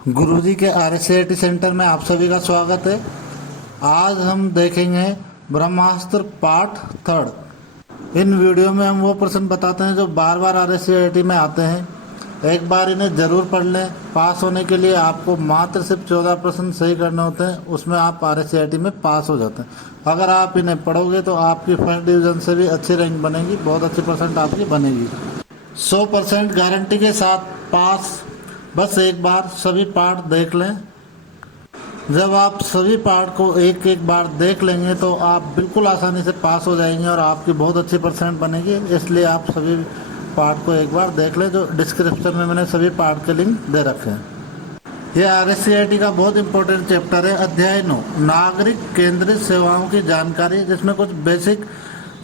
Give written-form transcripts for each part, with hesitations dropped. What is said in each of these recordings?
गुरुजी के RSCIT centre में आप सभी का स्वागत है। आज हम देखेंगे ब्रह्मास्त्र पार्ट 3। इन वीडियो में हम वो प्रश्न बताते हैं जो बार बार RSCIT में आते हैं। एक बार इन्हें ज़रूर पढ़ लें। पास होने के लिए आपको मात्र सिर्फ 14 प्रश्न सही करने होते हैं, उसमें आप RSCIT में पास हो जाते हैं। अगर आप इन्हें पढ़ोगे तो आपकी फर्स्ट डिवीज़न से भी अच्छी रैंक बनेगी, बहुत अच्छी परसेंट आपकी बनेगी। 100% गारंटी के साथ पास। बस एक बार सभी पार्ट देख लें। जब आप सभी पार्ट को एक एक बार देख लेंगे तो आप बिल्कुल आसानी से पास हो जाएंगे और आपकी बहुत अच्छी परसेंट बनेगी। इसलिए आप सभी पार्ट को एक बार देख लें, जो डिस्क्रिप्शन में मैंने सभी पार्ट के लिंक दे रखे हैं। यह RSCIT का बहुत इंपॉर्टेंट चैप्टर है। अध्याय 9 नागरिक केंद्रित सेवाओं की जानकारी, जिसमें कुछ बेसिक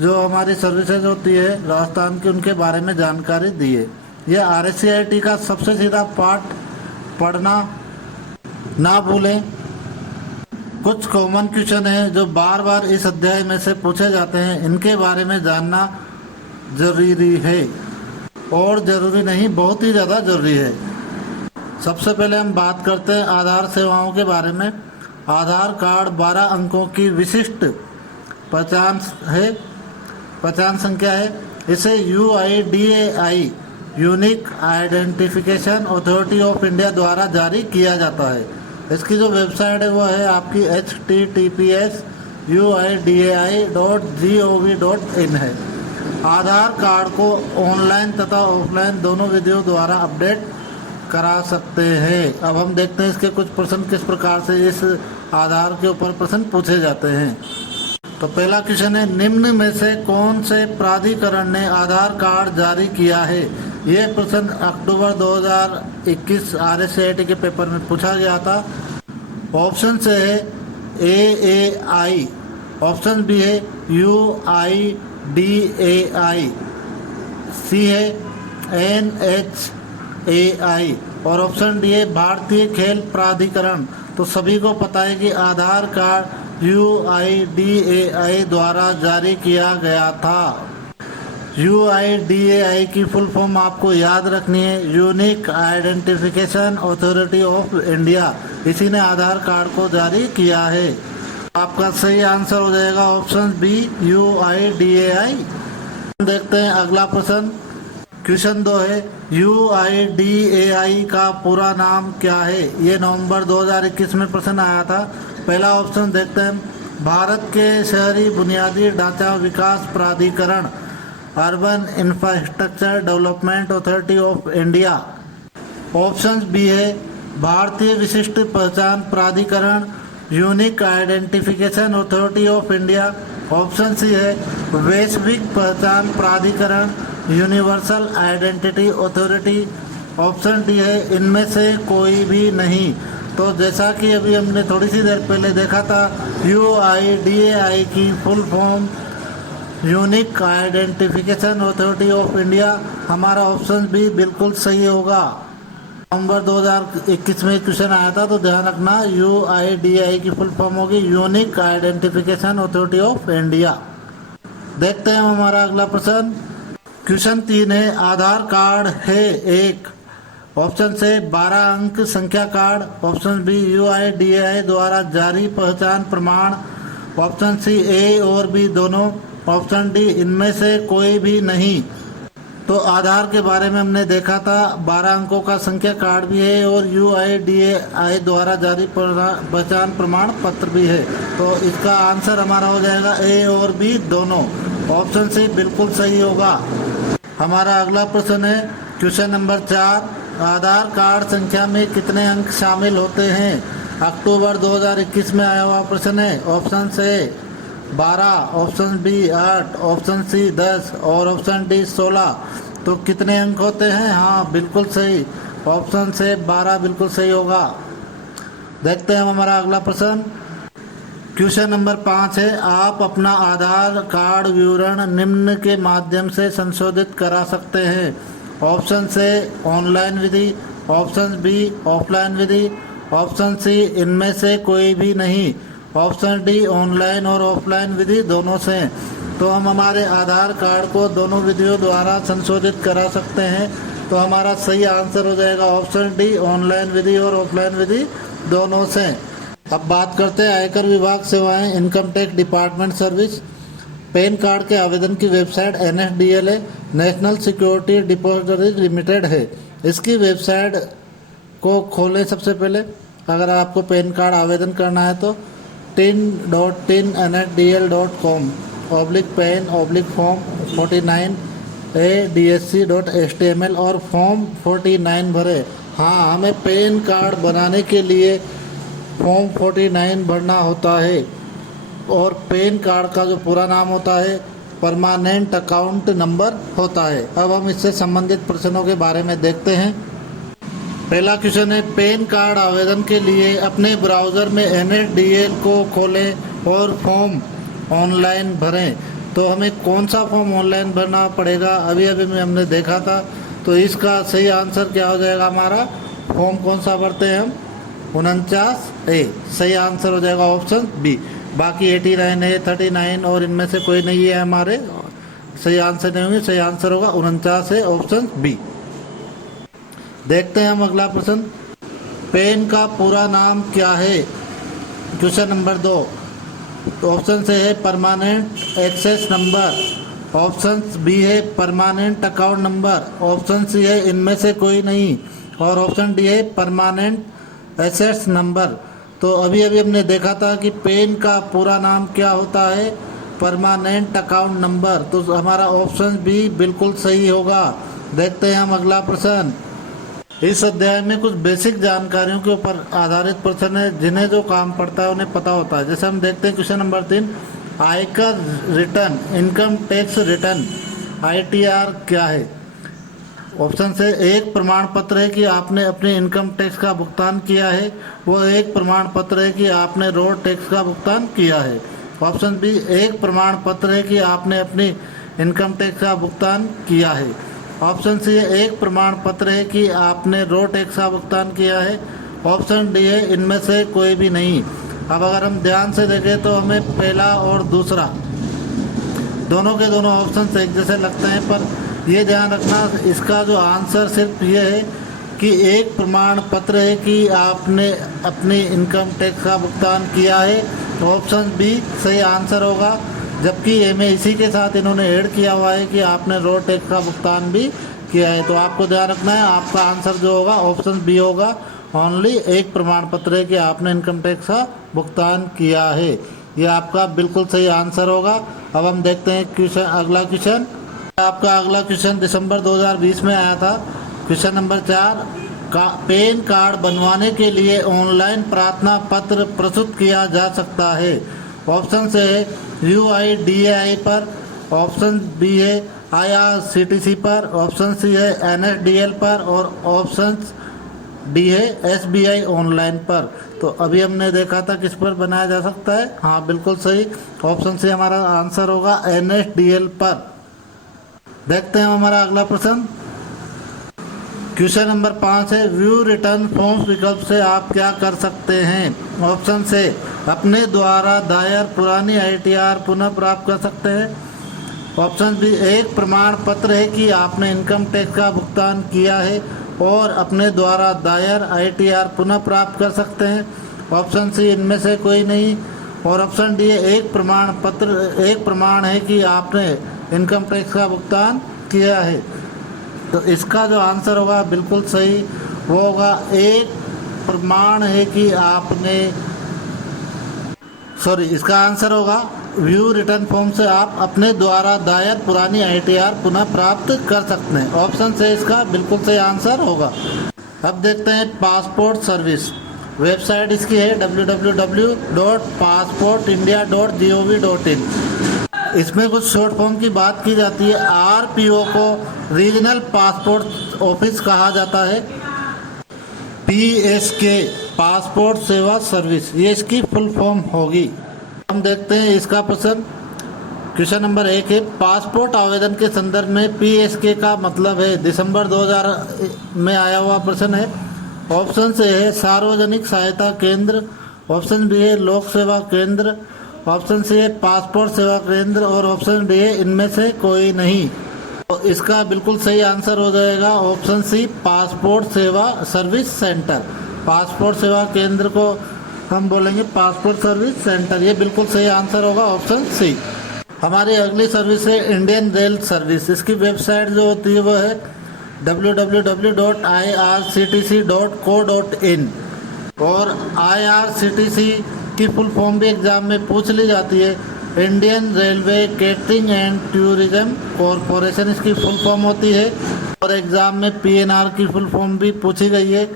जो हमारी सर्विसेज होती है राजस्थान की, उनके बारे में जानकारी दी है। यह RSCIT का सबसे सीधा पार्ट, पढ़ना ना भूलें। कुछ कॉमन क्वेश्चन हैं जो बार बार इस अध्याय में से पूछे जाते हैं, इनके बारे में जानना जरूरी है और ज़रूरी नहीं, बहुत ही ज़्यादा ज़रूरी है। सबसे पहले हम बात करते हैं आधार सेवाओं के बारे में। आधार कार्ड 12 अंकों की विशिष्ट पहचान संख्या है। इसे UIDAI unique identification authority of India द्वारा जारी किया जाता है। इसकी जो वेबसाइट है वो है आपकी https://uidai.gov.in है। आधार कार्ड को ऑनलाइन तथा ऑफलाइन दोनों विधियों द्वारा अपडेट करा सकते हैं। अब हम देखते हैं इसके कुछ प्रश्न किस प्रकार से इस आधार के ऊपर प्रश्न पूछे जाते हैं। तो पहला क्वेश्चन है, निम्न में से कौन से प्राधिकरण ने आधार कार्ड जारी किया है? यह प्रश्न अक्टूबर 2021 RSCIT के पेपर में पूछा गया था। ऑप्शन से है AAI, ऑप्शन बी है UIDAI, सी है NHAI और ऑप्शन डी है भारतीय खेल प्राधिकरण। तो सभी को पता है कि आधार कार्ड UIDAI द्वारा जारी किया गया था। UIDAI की फुल फॉर्म आपको याद रखनी है, unique identification authority of India. इसी ने आधार कार्ड को जारी किया है। आपका सही आंसर हो जाएगा ऑप्शन बी UIDAI। देखते हैं अगला प्रश्न। क्वेश्चन 2 है, UIDAI का पूरा नाम क्या है? ये नवंबर 2021 में प्रश्न आया था। पहला ऑप्शन देखते हैं, भारत के शहरी बुनियादी ढांचा विकास प्राधिकरण, urban infrastructure development authority of India. Option B है भारतीय विशिष्ट पहचान प्राधिकरण, unique identification authority of India. Option C है वैश्विक पहचान प्राधिकरण, universal identity authority. Option D है इनमें से कोई भी नहीं। तो जैसा कि अभी हमने थोड़ी सी देर पहले देखा था, UIDAI की full form unique identification authority of India. हमारा ऑप्शन भी बिल्कुल सही होगा। नवंबर 2021 में क्वेश्चन आया था, तो ध्यान रखना UIDAI की फुल फॉर्म होगी unique identification authority of India. देखते हैं हमारा अगला प्रश्न। क्वेश्चन 3 है, आधार कार्ड है एक। ऑप्शन से 12 अंक संख्या कार्ड, ऑप्शन बी UIDAI द्वारा जारी पहचान प्रमाण, ऑप्शन सी ए और बी दोनों, ऑप्शन डी इनमें से कोई भी नहीं। तो आधार के बारे में हमने देखा था, 12 अंकों का संख्या कार्ड भी है और UIDAI द्वारा जारी पहचान प्रमाण पत्र भी है। तो इसका आंसर हमारा हो जाएगा ए और बी दोनों। ऑप्शन सी बिल्कुल सही होगा। हमारा अगला प्रश्न है क्वेश्चन नंबर 4, आधार कार्ड संख्या में कितने अंक शामिल होते हैं? अक्टूबर 2021 में आया हुआ प्रश्न है। ऑप्शन से 12, ऑप्शन बी 8, ऑप्शन सी 10 और ऑप्शन डी 16। तो कितने अंक होते हैं? हाँ बिल्कुल सही, ऑप्शन से 12 बिल्कुल सही होगा। देखते हैं हमारा अगला प्रश्न। क्वेश्चन नंबर 5 है, आप अपना आधार कार्ड विवरण निम्न के माध्यम से संशोधित करा सकते हैं। ऑप्शन से ऑनलाइन विधि, ऑप्शन बी ऑफलाइन विधि, ऑप्शन सी इनमें से कोई भी नहीं, ऑप्शन डी ऑनलाइन और ऑफलाइन विधि दोनों से। तो हम हमारे आधार कार्ड को दोनों विधियों द्वारा संशोधित करा सकते हैं। तो तो हमारा सही आंसर हो जाएगा ऑप्शन डी, ऑनलाइन विधि और ऑफलाइन विधि दोनों से। अब बात करते हैं आयकर विभाग सेवाएं, income tax department service. Pan card के आवेदन की website NSDLA national security depository limited है। इसकी वेबसाइट को खोलें। सबसे पहले अगर आपको पैन कार्ड आवेदन करना है तो tin.nsdl.com/pen/form 49 ADSC.html और फॉर्म 49 भरें। हाँ, हमें पैन कार्ड बनाने के लिए फॉर्म 49 भरना होता है और पैन कार्ड का जो पूरा नाम होता है परमानेंट अकाउंट नंबर होता है। अब हम इससे संबंधित प्रश्नों के बारे में देखते हैं। पहला क्वेश्चन है, पैन कार्ड आवेदन के लिए अपने ब्राउज़र में NSDL को खोलें और फॉर्म ऑनलाइन भरें। तो हमें कौन सा फॉर्म ऑनलाइन भरना पड़ेगा, अभी में हमने देखा था। तो इसका सही आंसर क्या हो जाएगा हमारा, फॉर्म कौन सा भरते हैं हम, 49A। सही आंसर हो जाएगा ऑप्शन बी। बाकी 89A, 39 और इनमें से कोई नहीं है हमारे सही आंसर नहीं होंगे। सही आंसर होगा 49A, ऑप्शन बी। देखते हैं हम अगला प्रश्न, पैन का पूरा नाम क्या है। क्वेश्चन नंबर 2, ऑप्शन से है permanent access number, option B है permanent account number, option C है इनमें से कोई नहीं और ऑप्शन डी है परमानेंट एसेट्स नंबर। तो अभी हमने देखा था कि पैन का पूरा नाम क्या होता है, परमानेंट अकाउंट नंबर। तो हमारा ऑप्शन बी बिल्कुल सही होगा। देखते हैं हम अगला प्रश्न। इस अध्याय में कुछ बेसिक जानकारियों के ऊपर आधारित प्रश्न है जिन्हें जो काम पड़ता है उन्हें पता होता है। जैसे हम देखते हैं क्वेश्चन नंबर 3, आयकर return, income tax return ITR क्या है। ऑप्शन से एक प्रमाण पत्र है कि आपने अपने इनकम टैक्स का भुगतान किया है, वो एक प्रमाण पत्र है कि आपने रोड टैक्स का भुगतान किया है। ऑप्शन बी, एक प्रमाण पत्र है कि आपने अपनी इनकम टैक्स का भुगतान किया है। ऑप्शन सी है एक प्रमाण पत्र है कि आपने रोड टैक्स का भुगतान किया है। ऑप्शन डी है इनमें से कोई भी नहीं। अब अगर हम ध्यान से देखें तो हमें पहला और दूसरा दोनों के दोनों ऑप्शन एक जैसे लगते हैं, पर ये ध्यान रखना इसका जो आंसर सिर्फ ये है कि एक प्रमाण पत्र है कि आपने अपनी इनकम टैक्स का भुगतान किया है। ऑप्शन बी सही आंसर होगा, जबकि में इसी के साथ इन्होंने ऐड किया हुआ है कि आपने रोड टैक्स का भुगतान भी किया है। तो आपको ध्यान रखना है आपका आंसर जो होगा ऑप्शन बी होगा, ओनली एक प्रमाण पत्र है कि आपने इनकम टैक्स का भुगतान किया है। ये आपका बिल्कुल सही आंसर होगा। अब हम देखते हैं क्वेश्चन, अगला क्वेश्चन। आपका अगला क्वेश्चन दिसंबर 2020 में आया था। क्वेश्चन नंबर 4, पैन कार्ड बनवाने के लिए ऑनलाइन प्रार्थना पत्र प्रस्तुत किया जा सकता है। ऑप्शन से है UIDAI पर, ऑप्शन बी है IRCTC पर, ऑप्शन सी है NSDL पर और ऑप्शन डी है SBI ऑनलाइन पर। तो अभी हमने देखा था किस पर बनाया जा सकता है। हाँ बिल्कुल सही, ऑप्शन सी हमारा आंसर होगा NSDL पर। देखते हैं हमारा अगला प्रश्न। क्वेश्चन नंबर 5 है, व्यू रिटर्न फॉर्म्स विकल्प से आप क्या कर सकते हैं। ऑप्शन से अपने द्वारा दायर पुरानी ITR पुनः प्राप्त कर सकते हैं। ऑप्शन बी, एक प्रमाण पत्र है कि आपने इनकम टैक्स का भुगतान किया है और अपने द्वारा दायर ITR पुनः प्राप्त कर सकते हैं। ऑप्शन सी इनमें से कोई नहीं और ऑप्शन डी एक प्रमाण पत्र, एक प्रमाण है कि आपने इनकम टैक्स का भुगतान किया है। तो इसका जो आंसर होगा बिल्कुल सही, वो होगा एक प्रमाण है कि आपने, इसका आंसर होगा व्यू रिटर्न फॉर्म से आप अपने द्वारा दायर पुरानी ITR पुनः प्राप्त कर सकते हैं। ऑप्शन से इसका बिल्कुल सही आंसर होगा। अब देखते हैं पासपोर्ट सर्विस। वेबसाइट इसकी है www.passportindia.gov.in। इसमें कुछ शॉर्ट फॉर्म की बात की जाती है। RPO को रीजनल पासपोर्ट ऑफिस कहा जाता है। PSK पासपोर्ट सेवा सर्विस, ये इसकी फुल फॉर्म होगी। हम देखते हैं इसका प्रश्न। क्वेश्चन नंबर 1 है, पासपोर्ट आवेदन के संदर्भ में PSK का मतलब है। दिसंबर 2000 में आया हुआ प्रश्न है। ऑप्शन से है सार्वजनिक सहायता केंद्र, ऑप्शन बी है लोक सेवा केंद्र, ऑप्शन सी है पासपोर्ट सेवा केंद्र और ऑप्शन डी है इनमें से कोई नहीं। तो इसका बिल्कुल सही आंसर हो जाएगा ऑप्शन सी, पासपोर्ट सेवा सर्विस सेंटर। पासपोर्ट सेवा केंद्र को हम बोलेंगे पासपोर्ट सर्विस सेंटर। ये बिल्कुल सही आंसर होगा ऑप्शन सी। हमारी अगली सर्विस है इंडियन रेल सर्विस। इसकी वेबसाइट जो होती है वो है www.irctc.co.in। और IRCTC की फुल फॉर्म भी एग्जाम में पूछ ली जाती है, Indian railway catering and tourism corporation इसकी फुल फॉर्म होती है। और एग्जाम में PNR की फुल फॉर्म भी पूछी गई है।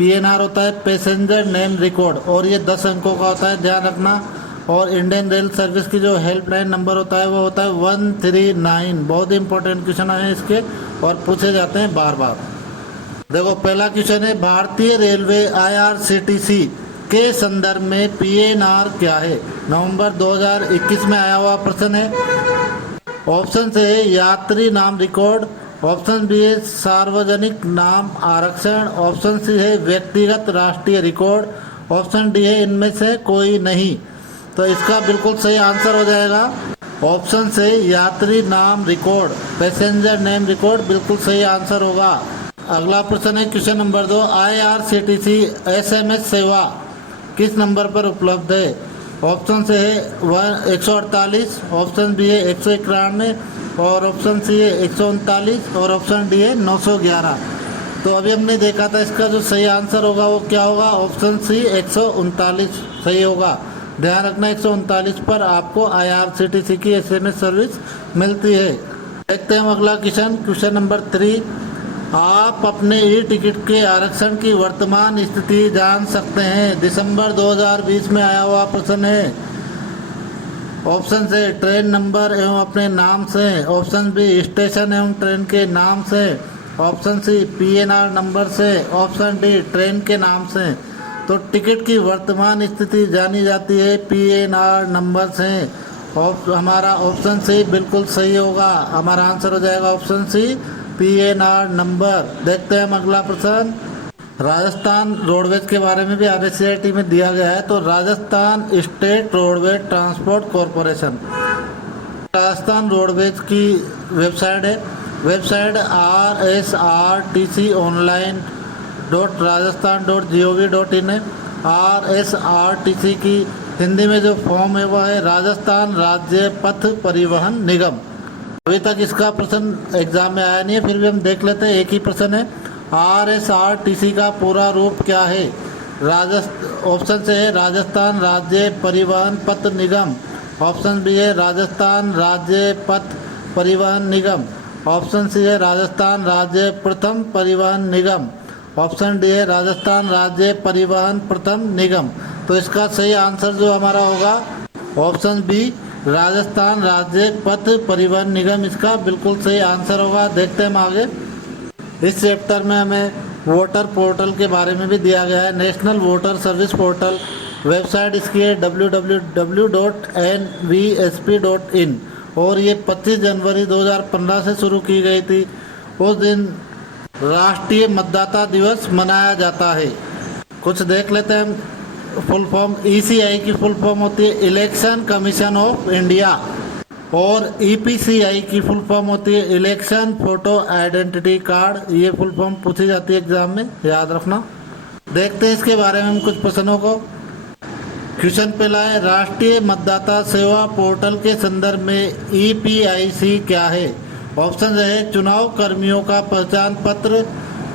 PNR होता है पैसेंजर नेम रिकॉर्ड, और ये 10 अंकों का होता है, ध्यान रखना। और इंडियन रेल सर्विस की जो हेल्पलाइन नंबर होता है वो होता है 139। बहुत इंपॉर्टेंट क्वेश्चन है इसके और पूछे जाते हैं बार बार। देखो पहला क्वेश्चन है, भारतीय रेलवे IRCTC के संदर्भ में PNR क्या है? नवंबर 2021 में आया हुआ प्रश्न है। ऑप्शन से है यात्री नाम रिकॉर्ड, ऑप्शन बी है सार्वजनिक नाम आरक्षण, ऑप्शन सी है व्यक्तिगत राष्ट्रीय रिकॉर्ड, ऑप्शन डी है इनमें से कोई नहीं। तो इसका बिल्कुल सही आंसर हो जाएगा ऑप्शन से यात्री नाम रिकॉर्ड, पैसेंजर नेम रिकॉर्ड, बिल्कुल सही आंसर होगा। अगला प्रश्न है क्वेश्चन नंबर 2, IRCTC SMS सेवा किस नंबर पर उपलब्ध है? ऑप्शन से है 148, ऑप्शन बी है 191, और ऑप्शन सी है 139, और ऑप्शन डी है 911। तो अभी हमने देखा था इसका जो सही आंसर होगा वो क्या होगा? ऑप्शन सी 139 सही होगा। ध्यान रखना 139 पर आपको IRCTC की SMS सर्विस मिलती है। देखते हैं अगला क्वेश्चन नंबर 3, आप अपने ई टिकट के आरक्षण की वर्तमान स्थिति जान सकते हैं। दिसंबर 2020 में आया हुआ प्रश्न है। ऑप्शन से ट्रेन नंबर एवं अपने नाम से, ऑप्शन बी स्टेशन एवं ट्रेन के नाम से, ऑप्शन सी PNR नंबर से, ऑप्शन डी ट्रेन के नाम से। तो टिकट की वर्तमान स्थिति जानी जाती है PNR नंबर से। हमारा ऑप्शन सी बिल्कुल सही होगा। हमारा आंसर हो जाएगा ऑप्शन सी PNR नंबर। देखते हैं हम अगला प्रश्न। राजस्थान रोडवेज के बारे में भी RSCIT में दिया गया है। तो Rajasthan state roadways transport corporation, Rajasthan roadways की वेबसाइट है। वेबसाइट rsrtconline.rajasthan.gov.in है। RSRTC की हिंदी में जो फॉर्म है वह है राजस्थान राज्य पथ परिवहन निगम। अभी तक इसका प्रश्न एग्जाम में आया नहीं है, फिर भी हम देख लेते हैं। एक ही प्रश्न है, RSRTC का पूरा रूप क्या है? ऑप्शन से है राजस्थान राज्य परिवहन पथ निगम, ऑप्शन बी है राजस्थान राज्य पथ परिवहन निगम, ऑप्शन सी है राजस्थान राज्य प्रथम परिवहन निगम, ऑप्शन डी है राजस्थान राज्य परिवहन प्रथम निगम। तो इसका सही आंसर जो हमारा होगा ऑप्शन बी राजस्थान राज्य पथ परिवहन निगम, इसका बिल्कुल सही आंसर होगा। देखते हैं हम आगे। इस चैप्टर में हमें वोटर पोर्टल के बारे में भी दिया गया है। National voter service portal website इसकी है www.nvsp.in, और ये 25 जनवरी 2015 से शुरू की गई थी। उस दिन राष्ट्रीय मतदाता दिवस मनाया जाता है। कुछ देख लेते हैं हम। फुल फॉर्म ECI की फुल फॉर्म होती है इलेक्शन कमीशन ऑफ इंडिया, और EPCI की फुल फॉर्म होती है इलेक्शन फोटो आइडेंटिटी कार्ड। ये फुल फॉर्म पूछी जाती है एग्जाम में, याद रखना। देखते हैं इसके बारे में हम कुछ प्रश्नों को। क्वेश्चन पहला है, राष्ट्रीय मतदाता सेवा पोर्टल के संदर्भ में EPIC क्या है? ऑप्शन है चुनाव कर्मियों का पहचान पत्र,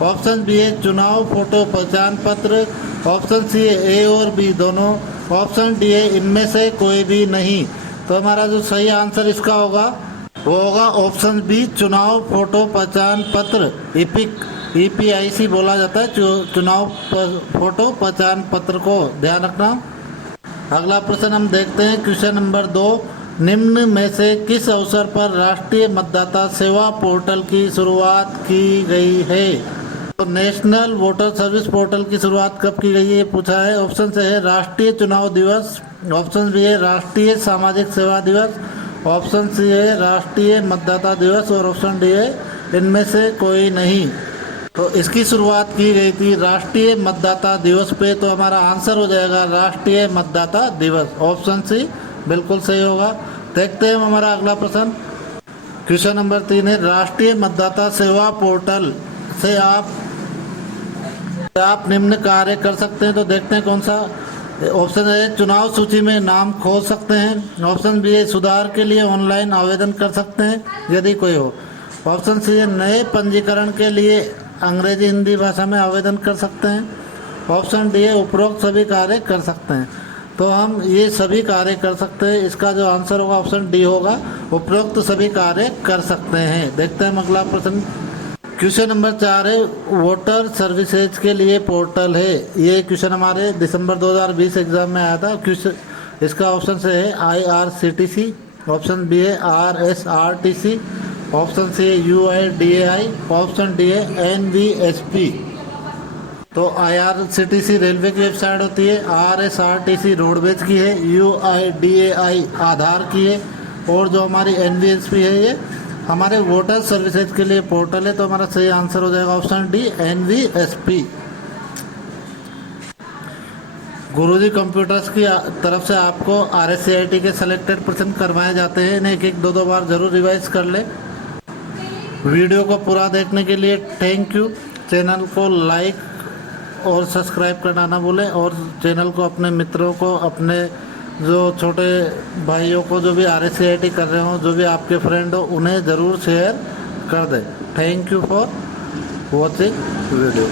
ऑप्शन बी है चुनाव फोटो पहचान पत्र, ऑप्शन सी है A और B दोनों, ऑप्शन डी है इनमें से कोई भी नहीं। तो हमारा जो सही आंसर इसका होगा वो होगा ऑप्शन बी चुनाव फोटो पहचान पत्र, EPIC बोला जाता है चुनाव फोटो पहचान पत्र को, ध्यान रखना। अगला प्रश्न हम देखते हैं क्वेश्चन नंबर 2, निम्न में से किस अवसर पर राष्ट्रीय मतदाता सेवा पोर्टल की शुरुआत की गई है? तो नेशनल वोटर सर्विस पोर्टल की शुरुआत कब की गई है ये पूछा है। ऑप्शन से है राष्ट्रीय चुनाव दिवस, ऑप्शन बी है राष्ट्रीय सामाजिक सेवा दिवस, ऑप्शन सी है राष्ट्रीय मतदाता दिवस, और ऑप्शन डी है इनमें से कोई नहीं। तो इसकी शुरुआत की गई थी राष्ट्रीय मतदाता दिवस पे। तो हमारा आंसर हो जाएगा राष्ट्रीय मतदाता दिवस, ऑप्शन सी बिल्कुल सही होगा। देखते हैं हमारा अगला प्रश्न। क्वेश्चन नंबर 3 है राष्ट्रीय मतदाता सेवा पोर्टल से आप निम्न कार्य कर सकते हैं। तो देखते हैं कौन सा। ऑप्शन ए चुनाव सूची में नाम खोज सकते हैं। ऑप्शन बी है सुधार के लिए ऑनलाइन आवेदन कर सकते हैं यदि कोई हो। ऑप्शन सी है नए पंजीकरण के लिए अंग्रेजी हिंदी भाषा में आवेदन कर सकते हैं। ऑप्शन डी है उपरोक्त सभी कार्य कर सकते हैं। तो हम ये सभी कार्य कर सकते हैं। इसका जो आंसर होगा ऑप्शन डी होगा, उपरोक्त सभी कार्य कर सकते हैं। देखते हैं अगला प्रश्न। क्वेश्चन नंबर 4 है वोटर सर्विसेज के लिए पोर्टल है। ये क्वेश्चन हमारे दिसंबर 2020 एग्जाम में आया था। क्वेश्चन इसका ऑप्शन से है IRCTC, ऑप्शन बी है RSRTC, ऑप्शन सी है UIDAI, ऑप्शन डी है NVSP। तो IRCTC रेलवे की वेबसाइट होती है, RSRTC रोडवेज की है, UIDAI आधार की है और जो हमारी NVSP है ये हमारे वोटर सर्विसेज के लिए पोर्टल है। तो हमारा सही आंसर हो जाएगा ऑप्शन डी NVSP। गुरुजी कंप्यूटर्स की तरफ से आपको RSCIT के सेलेक्टेड प्रश्न करवाए जाते हैं। इन्हें एक 2 बार जरूर रिवाइज कर ले। वीडियो को पूरा देखने के लिए थैंक यू। चैनल को लाइक और सब्सक्राइब करना ना भूलें और चैनल को अपने मित्रों को, अपने जो छोटे भाइयों को जो भी RSCIT कर रहे हो, जो भी आपके फ्रेंड हो, उन्हें ज़रूर शेयर कर दें। Thank you for watching video.